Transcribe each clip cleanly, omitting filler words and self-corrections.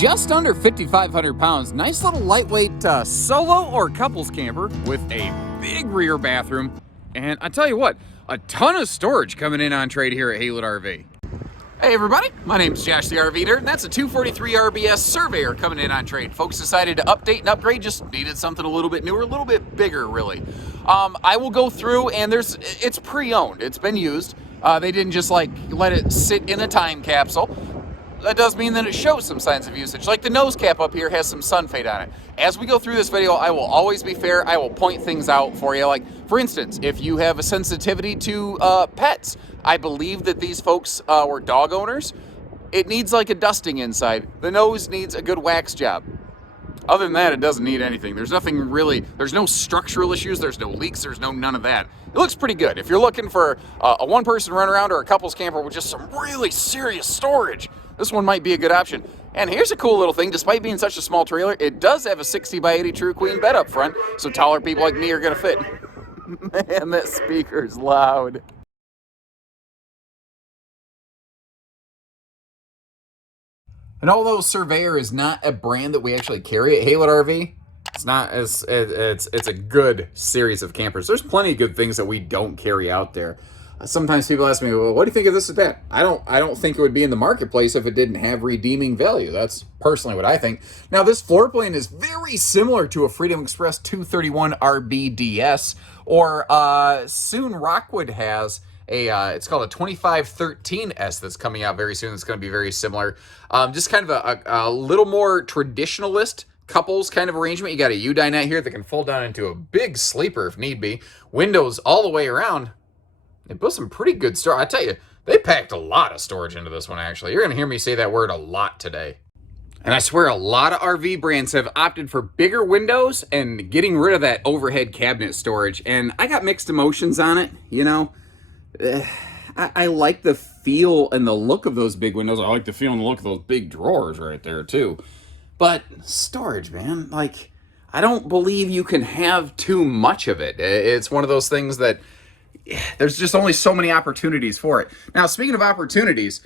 just under 5,500 pounds. Nice little lightweight solo or couples camper with a big rear bathroom. And I tell you what, a ton of storage coming in on trade here at Haylett RV. Hey everybody, my name's Josh the RVer, and that's a 243RBS Surveyor coming in on trade. Folks decided to update and upgrade, just needed something a little bit newer, a little bit bigger really. I will go through, and it's pre-owned, it's been used. They didn't just like let it sit in a time capsule. That does mean that it shows some signs of usage. Like the nose cap up here has some sun fade on it. As we go through this video, I will always be fair. I will point things out for you. Like, for instance, if you have a sensitivity to pets, I believe that these folks were dog owners. It needs like a dusting inside. The nose needs a good wax job. Other than that, it doesn't need anything. There's nothing really, there's no structural issues, there's no leaks, there's none of that. It looks pretty good. If you're looking for a one-person runaround or a couples camper with just some really serious storage, this one might be a good option. And here's a cool little thing. Despite being such a small trailer, it does have a 60 by 80 true queen bed up front, so taller people like me are gonna fit. Man, that speaker's loud. And although Surveyor is not a brand that we actually carry at Haylett RV, it's a good series of campers. There's plenty of good things that we don't carry out there. Sometimes people ask me, well, what do you think of this or that? I don't think it would be in the marketplace if it didn't have redeeming value. That's personally what I think. Now, this floor plan is very similar to a Freedom Express 241RBS, or soon Rockwood has it's called a 2513S that's coming out very soon. It's going to be very similar. Just kind of a little more traditionalist couples kind of arrangement. You got a U-dinette here that can fold down into a big sleeper if need be. Windows all the way around. They put some pretty good storage. I tell you, they packed a lot of storage into this one, actually. You're going to hear me say that word a lot today. And I swear a lot of RV brands have opted for bigger windows and getting rid of that overhead cabinet storage. And I got mixed emotions on it, you know. I like the feel and the look of those big windows. I like the feel and the look of those big drawers right there, too. But storage, man, like, I don't believe you can have too much of it. It's one of those things that there's just only so many opportunities for it. Now, speaking of opportunities,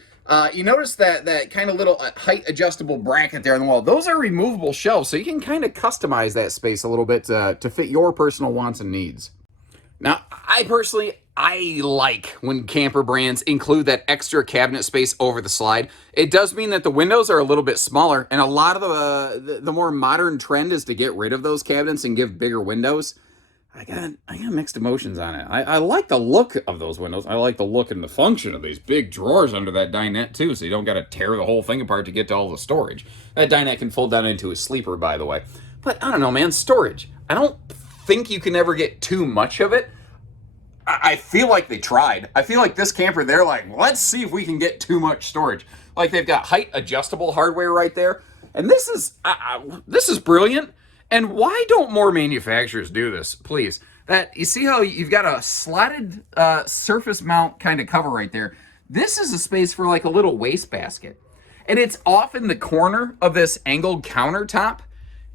you notice that kind of little height adjustable bracket there on the wall. Those are removable shelves, so you can kind of customize that space a little bit to fit your personal wants and needs. Now, I like when camper brands include that extra cabinet space over the slide. It does mean that the windows are a little bit smaller, and a lot of the more modern trend is to get rid of those cabinets and give bigger windows. I got mixed emotions on it. I like the look of those windows. I like the look and the function of these big drawers under that dinette too, so you don't got to tear the whole thing apart to get to all the storage. That dinette can fold down into a sleeper, by the way. But I don't know, man, storage. I don't think you can ever get too much of it. I feel like they tried. I feel like this camper, they're like, let's see if we can get too much storage. Like they've got height adjustable hardware right there. And this is brilliant. And why don't more manufacturers do this, please? You see how you've got a slatted surface mount kind of cover right there? This is a space for like a little wastebasket. And it's off in the corner of this angled countertop.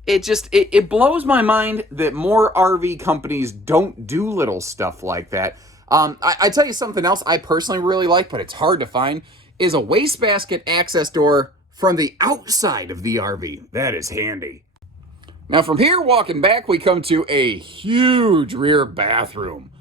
It blows my mind that more RV companies don't do little stuff like that. I tell you something else I personally really like, but it's hard to find, is a wastebasket access door from the outside of the RV. That is handy. Now from here, walking back, we come to a huge rear bathroom.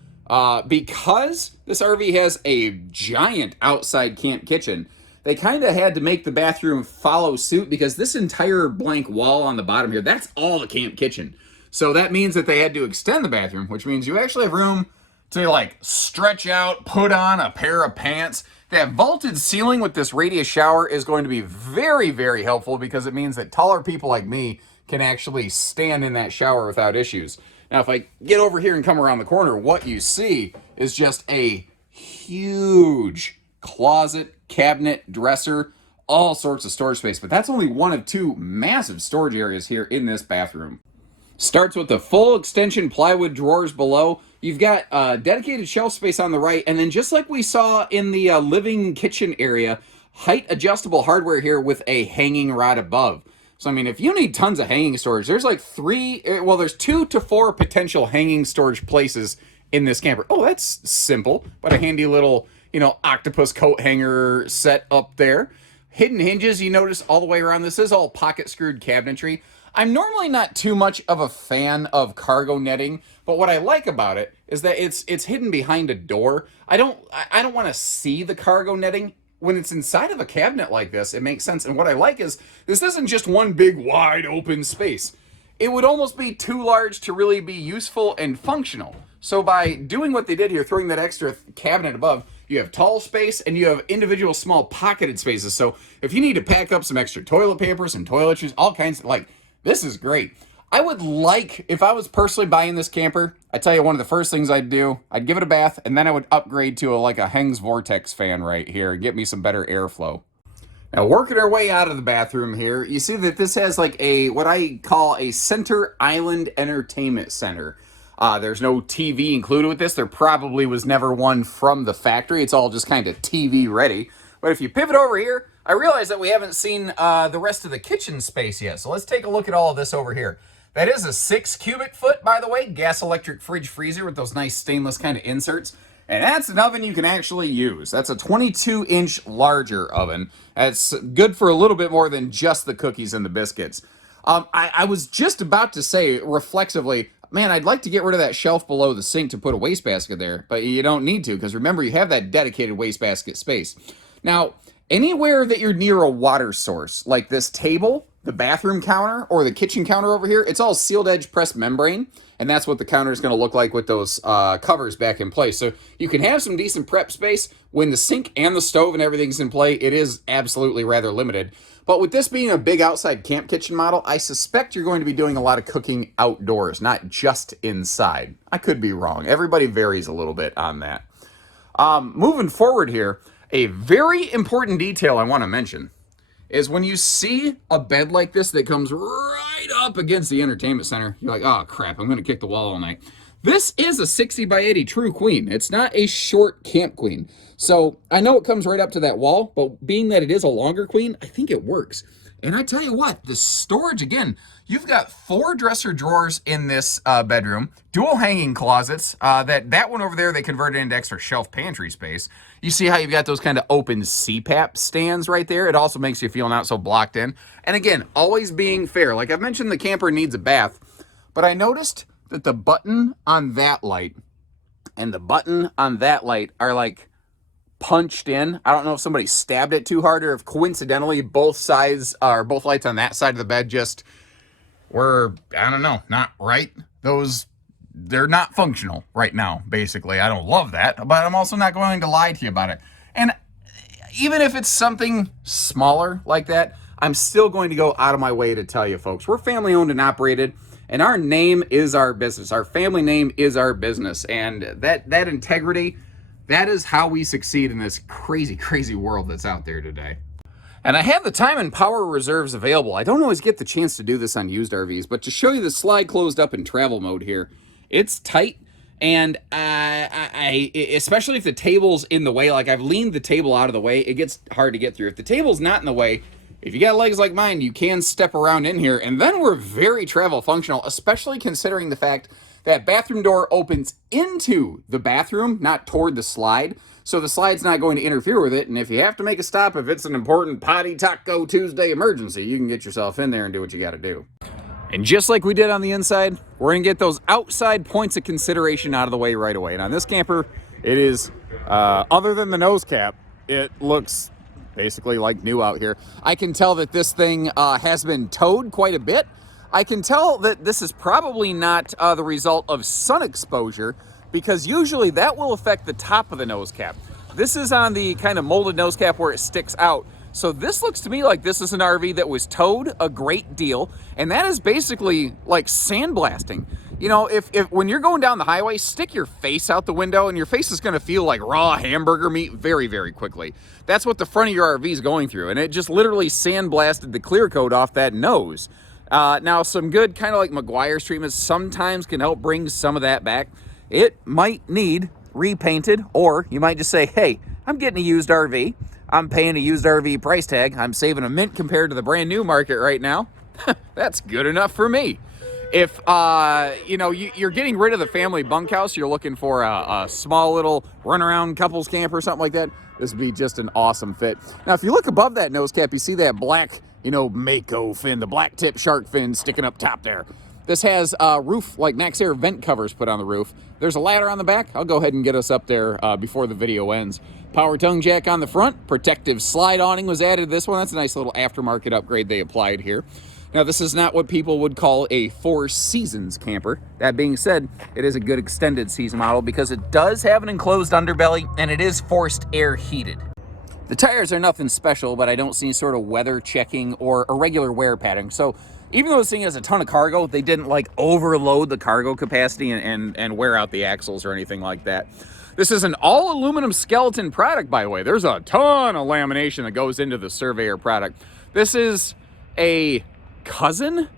Because this RV has a giant outside camp kitchen, they kind of had to make the bathroom follow suit, because this entire blank wall on the bottom here, that's all the camp kitchen. So that means that they had to extend the bathroom, which means you actually have room to like stretch out, put on a pair of pants. That vaulted ceiling with this radius shower is going to be very, very helpful, because it means that taller people like me can actually stand in that shower without issues. Now, if I get over here and come around the corner, what you see is just a huge closet, cabinet, dresser, all sorts of storage space. But that's only one of two massive storage areas here in this bathroom. Starts with the full extension plywood drawers below. You've got dedicated shelf space on the right, and then just like we saw in the living kitchen area, height adjustable hardware here with a hanging rod above. So, I mean, if you need tons of hanging storage, there's like there's 2 to 4 potential hanging storage places in this camper. Oh, that's simple, but a handy little, octopus coat hanger set up there. hidden hinges you notice all the way around. This is all pocket screwed cabinetry. I'm normally not too much of a fan of cargo netting, but what I like about it is that it's hidden behind a door. I don't want to see the cargo netting. When it's inside of a cabinet like this, it makes sense. And what I like is this isn't just one big wide open space. It would almost be too large to really be useful and functional. So by doing what they did here, throwing that extra cabinet above, you have tall space and you have individual small pocketed spaces. So if you need to pack up some extra toilet paper, some toiletries, all kinds of, like, this is great. I would like, if I was personally buying this camper, I tell you one of the first things I'd do, I'd give it a bath, and then I would upgrade to like a Heng's Vortex fan right here and get me some better airflow. Now, working our way out of the bathroom here, you see that this has like a, what I call a center island entertainment center. There's no TV included with this. There probably was never one from the factory. It's all just kind of TV ready. But if you pivot over here, I realize that we haven't seen the rest of the kitchen space yet. So let's take a look at all of this over here. That is a 6 cubic foot, by the way, gas electric fridge freezer with those nice stainless kind of inserts. And that's an oven you can actually use. That's a 22-inch larger oven. That's good for a little bit more than just the cookies and the biscuits. I was just about to say reflexively, man, I'd like to get rid of that shelf below the sink to put a wastebasket there, but you don't need to, because remember, you have that dedicated wastebasket space. Now, anywhere that you're near a water source, like this table, the bathroom counter, or the kitchen counter over here, it's all sealed edge pressed membrane, and that's what the counter is going to look like with those covers back in place. So you can have some decent prep space. When the sink and the stove and everything's in play, it is absolutely rather limited. But with this being a big outside camp kitchen model, I suspect you're going to be doing a lot of cooking outdoors, not just inside. I could be wrong. Everybody varies a little bit on that. Moving forward here, a very important detail I want to mention is when you see a bed like this that comes right up against the entertainment center, you're like, oh crap, I'm going to kick the wall all night. This is a 60 by 80 true queen. It's not a short camp queen. So I know it comes right up to that wall, but being that it is a longer queen, I think it works. And I tell you what, the storage, again, you've got 4 dresser drawers in this bedroom, dual hanging closets. That one over there, they converted into extra shelf pantry space. You see how you've got those kind of open CPAP stands right there? It also makes you feel not so blocked in. And again, always being fair. Like I've mentioned, the camper needs a bath, but I noticed that the button on that light and the button on that light are like punched in. I don't know if somebody stabbed it too hard or if coincidentally both sides or both lights on that side of the bed just were, I don't know, not right. They're not functional right now, basically. I don't love that, but I'm also not going to lie to you about it. And even if it's something smaller like that, I'm still going to go out of my way to tell you folks, we're family owned and operated, and our name is our business. Our family name is our business. And that integrity, that is how we succeed in this crazy, crazy world that's out there today. And I have the time and power reserves available. I don't always get the chance to do this on used RVs, but to show you the slide closed up in travel mode here, it's tight. And especially if the table's in the way, like I've leaned the table out of the way, it gets hard to get through. If the table's not in the way, if you got legs like mine, you can step around in here, and then we're very travel functional, especially considering the fact that bathroom door opens into the bathroom, not toward the slide. So the slide's not going to interfere with it. And if you have to make a stop, if it's an important potty taco Tuesday emergency, you can get yourself in there and do what you got to do. And just like we did on the inside, we're going to get those outside points of consideration out of the way right away. And on this camper, it is, other than the nose cap, it looks basically like new out here. I can tell that this thing has been towed quite a bit. I can tell that this is probably not the result of sun exposure, because usually that will affect the top of the nose cap. This is on the kind of molded nose cap where it sticks out. So this looks to me like this is an RV that was towed a great deal, and that is basically like sandblasting. You know, if when you're going down the highway, stick your face out the window and your face is going to feel like raw hamburger meat very, very quickly. That's what the front of your RV is going through, and it just literally sandblasted the clear coat off that nose. Now, some good kind of like Meguiar's treatments sometimes can help bring some of that back. It might need repainted, or you might just say, hey, I'm getting a used RV. I'm paying a used RV price tag. I'm saving a mint compared to the brand new market right now. That's good enough for me. If, you know, you're getting rid of the family bunkhouse, you're looking for a small little runaround couples camp or something like that, this would be just an awesome fit. Now, if you look above that nose cap, you see that black, mako fin, the black tip shark fin sticking up top there. This has roof, like MaxxAir vent covers put on the roof. There's a ladder on the back. I'll go ahead and get us up there before the video ends. Power tongue jack on the front. Protective slide awning was added to this one. That's a nice little aftermarket upgrade they applied here. Now, this is not what people would call a Four Seasons camper. That being said, it is a good extended season model because it does have an enclosed underbelly and it is forced air heated. The tires are nothing special, but I don't see any sort of weather checking or irregular wear pattern. So even though this thing has a ton of cargo, they didn't like overload the cargo capacity and wear out the axles or anything like that. This is an all aluminum skeleton product, by the way. There's a ton of lamination that goes into the Surveyor product. This is a cousin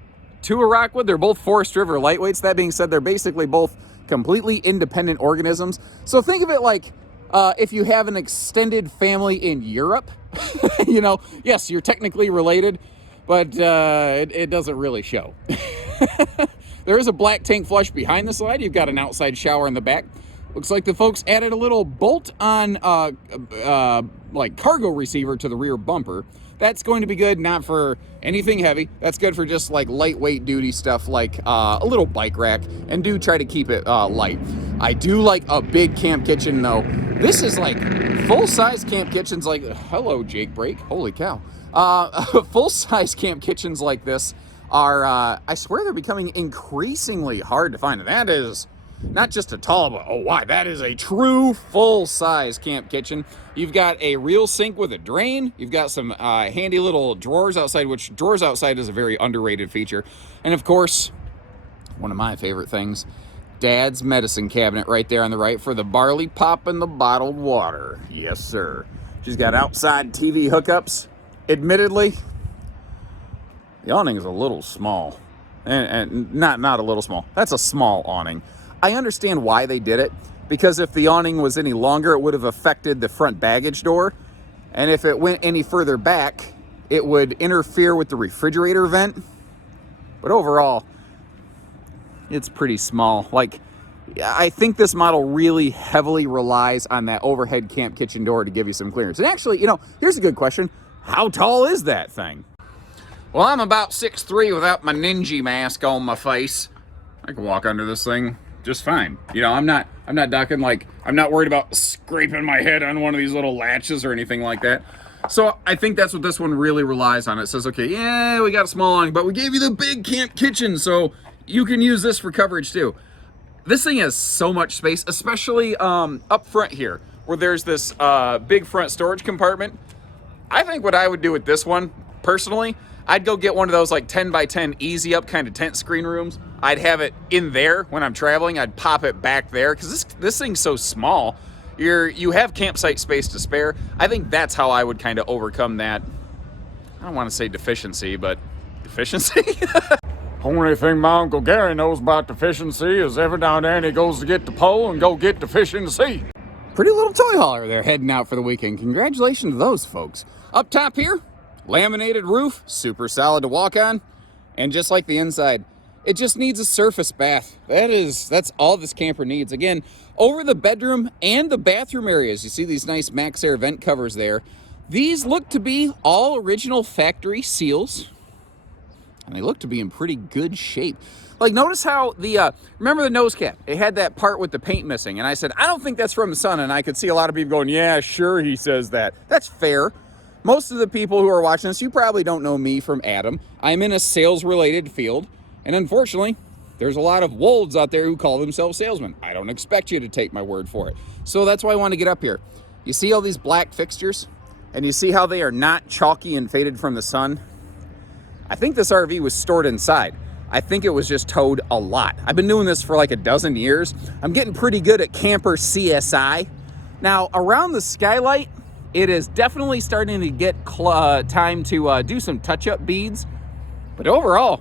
to a Rockwood. They're both Forest River lightweights. That being said, they're basically both completely independent organisms. So think of it like if you have an extended family in Europe, yes, you're technically related, but it doesn't really show. There is a black tank flush behind the slide. You've got an outside shower in the back. Looks like the folks added a little bolt-on like cargo receiver to the rear bumper. That's going to be good, not for anything heavy. That's good for just like lightweight duty stuff like a little bike rack, and do try to keep it light. I do like a big camp kitchen though. This is like full-size camp kitchens like, hello Jake Brake, holy cow. Full-size camp kitchens like this are, I swear they're becoming increasingly hard to find. And that is not just a tall, but oh wow, that is a true full-size camp kitchen. You've got a real sink with a drain. You've got some handy little drawers outside, which drawers outside is a very underrated feature. And of course, one of my favorite things, Dad's medicine cabinet right there on the right for the barley pop and the bottled water. Yes, sir. She's got outside TV hookups. Admittedly, the awning is a little small. And not a little small. That's a small awning. I understand why they did it, because if the awning was any longer, it would have affected the front baggage door. And if it went any further back, it would interfere with the refrigerator vent. But overall, it's pretty small. Like, I think this model really heavily relies on that overhead camp kitchen door to give you some clearance. And actually, here's a good question. How tall is that thing? Well, I'm about 6'3" without my ninja mask on my face. I can walk under this thing just fine. I'm not ducking, like, I'm not worried about scraping my head on one of these little latches or anything like that. So I think that's what this one really relies on. It says, okay, yeah, we got a small awning, but we gave you the big camp kitchen, so you can use this for coverage too. This thing has so much space, especially up front here, where there's this big front storage compartment. I think what I would do with this one, personally, I'd go get one of those like 10 by 10 easy up kind of tent screen rooms. I'd have it in there when I'm traveling. I'd pop it back there because this thing's so small. You have campsite space to spare. I think that's how I would kind of overcome that. I don't want to say deficiency, but deficiency? Only thing my Uncle Gary knows about deficiency is every now and then he goes to get the pole and go get deficiency. Pretty little toy hauler there heading out for the weekend. Congratulations to those folks. Up top here, laminated roof, super solid to walk on. And just like the inside, it just needs a surface bath. That's all this camper needs. Again, over the bedroom and the bathroom areas, you see these nice MaxxAir vent covers there. These look to be all original factory seals, and they look to be in pretty good shape. Like, notice how remember the nose cap? It had that part with the paint missing, and I said, I don't think that's from the sun, and I could see a lot of people going, yeah, sure, he says that. That's fair. Most of the people who are watching this, you probably don't know me from Adam. I'm in a sales-related field, and unfortunately, there's a lot of wolves out there who call themselves salesmen. I don't expect you to take my word for it. So that's why I want to get up here. You see all these black fixtures? And you see how they are not chalky and faded from the sun? I think this RV was stored inside. I think it was just towed a lot. I've been doing this for like a dozen years. I'm getting pretty good at camper CSI. Now, around the skylight, it is definitely starting to get time to do some touch-up beads. But overall,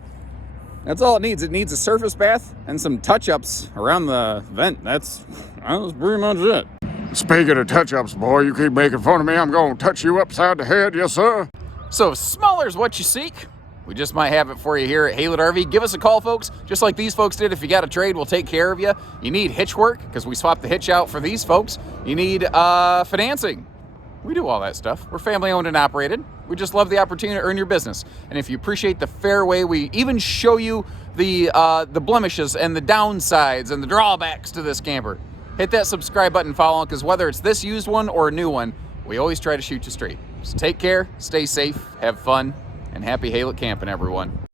that's all it needs. It needs a surface bath and some touch-ups around the vent. That's pretty much it. Speaking of touch-ups, boy, you keep making fun of me, I'm going to touch you upside the head, yes, sir. So if smaller is what you seek, we just might have it for you here at Haylett RV. Give us a call, folks. Just like these folks did. If you got a trade, we'll take care of you. You need hitch work, because we swapped the hitch out for these folks. You need financing. We do all that stuff. We're family owned and operated. We just love the opportunity to earn your business. And if you appreciate the fair way, we even show you the blemishes and the downsides and the drawbacks to this camper. Hit that subscribe button, follow, because whether it's this used one or a new one, we always try to shoot you straight. So take care, stay safe, have fun, and happy Haylett camping, everyone.